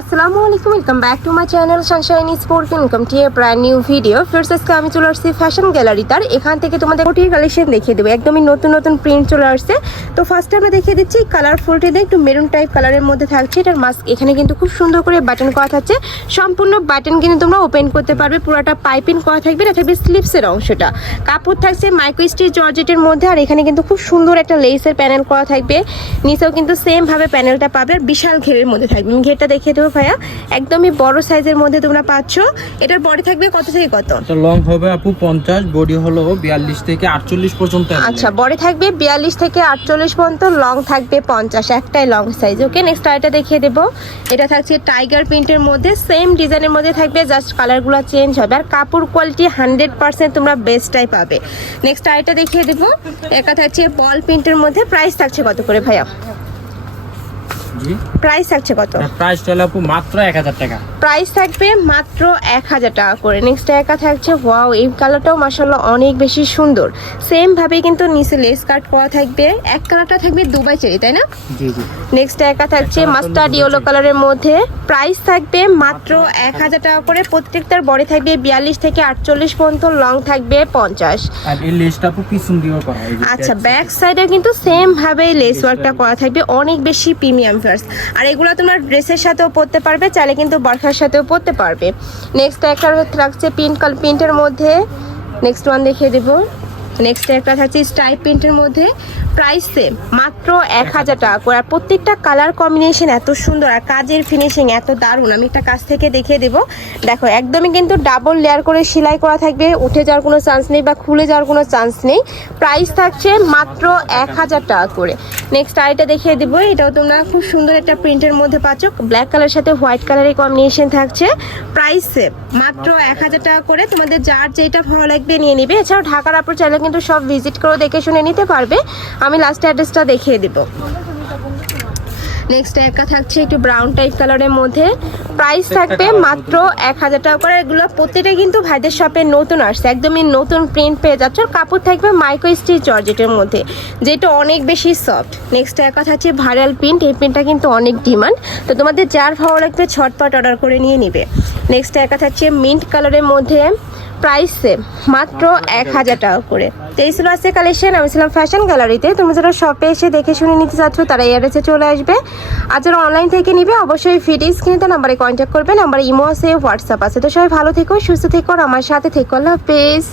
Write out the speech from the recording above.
আসসালামু আলাইকুম welcome back to my channel Sunshine Sport Income T a brand new video first আজকে আমি চলে আসছি ফ্যাশন গ্যালারি তার। এখান থেকে তোমাদের কোটির কালেকশন দেখিয়ে দেবো। একদমই নতুন নতুন প্রিন্ট চলে আসছে। তো ফার্স্টে আমরা দেখিয়ে দিচ্ছি কালারফুলটিতে একটু মেরুন টাইপ কালারের মধ্যে থাকছে। এটার মাস্ক এখানে কিন্তু খুব সুন্দর করে বাটন করা থাকছে। সম্পূর্ণ বাটন কিন্তু তোমরা ওপেন করতে পারবে। পুরোটা পাইপিং করা থাকবে। এটা থাকবে স্লিপসের অংশটা। কাপড় থাকছে মাইক্রো স্টিচ জর্জেটের মধ্যে। আর এখানে কিন্তু খুব সুন্দর একটা লেসের প্যানেল করা থাকবে। নিচেও কিন্তু সেম ভাবে প্যানেলটা পাবে। আর বিশাল ঘেরের মধ্যে থাকবে। ঘেরটা দেখিয়ে দেবো। ভাইয়া? একদমই বড় সাইজের মধ্যে তোমরা পাচ্ছ। এটার বডি থাকবে কত থেকে কত? এটা লং হবে আপু পঞ্চাশ বডি হলো বিয়াল্লিশ থেকে আটচল্লিশ পর্যন্ত আচ্ছা বডি থাকবে বিয়াল্লিশ থেকে আটচল্লিশ পর্যন্ত লং থাকবে পঞ্চাশ একটাই লং সাইজ ওকে নেক্সট আইটা দেখিয়ে দেবো। এটা থাকছে টাইগার প্রিন্টের মধ্যে সেম ডিজাইনের মধ্যে থাকবে জাস্ট কালারগুলো চেঞ্জ হবে। আর কাপড় কোয়ালিটি হান্ড্রেড পার্সেন্ট তোমরা বেস্টটাই পাবে। নেক্সট আইটা দেখিয়ে দেবো। একা থাকছে বল প্রিন্টের মধ্যে প্রাইস থাকছে কত করে ভাইয়া? প্রাইস থাকছে কত? প্রাইস হলো আপু মাত্র এক হাজার টাকা। প্রাইস থাকবে মাত্র এক হাজার টাকা করে। নেক্সট একা থাকছে ওয়াও এই কালারটাও মাসাল্লাহ অনেক বেশি সুন্দর। সেম ভাবে কিন্তু নিচে লেস কাট করা থাকবে। এক কালারটা থাকবে দুবাই চেরি তাই না? জি জি। নেক্সট একা থাকছে মাস্টার্ড ইয়েলো কালারের মধ্যে। প্রাইস থাকবে মাত্র এক হাজার টাকা করে। প্রত্যেকটার বডি থাকবে বিয়াল্লিশ থেকে আটচল্লিশ পর্যন্ত লং থাকবে পঞ্চাশ। আর এই লেসটা আপু পিছন দিয়েও করা এই যে আচ্ছা ব্যাক সাইডে কিন্তু সেম ভাবে লেস ওয়ার্কটা করা থাকবে। অনেক বেশি প্রিমিয়াম ফার্স আর এগুলো তোমার ড্রেসের সাথেও পরতে পারবে, চাইলে কিন্তু বর্ষার সাথেও পরতে পারবে। নেক্সট একটা থাকছে পিঙ্ক কাল প্রিন্টের মধ্যে। নেক্সট ওয়ান দেখিয়ে দেবো। নেক্সট একটা থাকছে স্টাইপ প্রিন্টের মধ্যে। প্রাইস সেম মাত্র এক হাজার টাকা করে। আর প্রত্যেকটা কালার কম্বিনেশন এত সুন্দর। আর কাজের ফিনিশিং এত দারুণ। আমি একটা কাছ থেকে দেখিয়ে দেবো। দেখো, একদমই কিন্তু ডাবল লেয়ার করে সেলাই করা থাকবে। উঠে যাওয়ার কোনো চান্স নেই বা খুলে যাওয়ার কোনো চান্স নেই। প্রাইস থাকছে মাত্র এক হাজার টাকা করে। নেক্সট আইটা দেখিয়ে দেবো। এটাও তোমরা খুব সুন্দর একটা প্রিন্টের মধ্যে পাচ্ছ। ব্ল্যাক কালার সাথে হোয়াইট কালারের কম্বিনেশন থাকছে। প্রাইস সেম মাত্র এক হাজার টাকা করে। তোমাদের যার যেটা ভালো লাগবে নিয়ে নিবে। এছাড়াও ঢাকার আপুর চাইলে কিন্তু সব ভিজিট করে দেখে শুনে নিতে পারবে। আমি লাস্ট অ্যাড্রেসটা দেখিয়ে দেবো। নেক্সট একটা থাকছে একটু ব্রাউন টাইপ কালারের মধ্যে। প্রাইস থাকবে মাত্র এক হাজার টাকা করে। এগুলো প্রত্যেকটা কিন্তু ভাইদের শপে নতুন আসছে। একদমই নতুন প্রিন্ট পেয়ে যাচ্ছ। আর কাপড় থাকবে মাইক্রো স্টিচ জর্জেটের মধ্যে যেটা অনেক বেশি সফট নেক্সট একটা থাকছে ভাইরাল প্রিন্ট এই প্রিন্টটা কিন্তু অনেক ডিমান্ড তো তোমাদের যার ভালো লাগবে ছটপট অর্ডার করে নিয়ে নিবে। নেক্সট একটা থাকছে মিন্ট কালারের মধ্যে। প্রাইস সেম মাত্র এক হাজার টাকা করে। তো এই ছিল আজকে কালেকশন আমি ছিলাম ফ্যাশন গ্যালারিতে তুমি যারা শপে এসে দেখে শুনে নিতে চাচ্ছ, তারা এয়ারেসে চলে আসবে। আর যারা অনলাইন থেকে নিবে, অবশ্যই ফিডি স্ক্রিনে নাম্বারে কন্ট্যাক্ট করবে। নাম্বারে ইমো আছে হোয়াটসঅ্যাপ আছে। তো সবাই ভালো থেকো, সুস্থ থেকো আমার সাথে থেকো। আল্লাহ হাফেজ।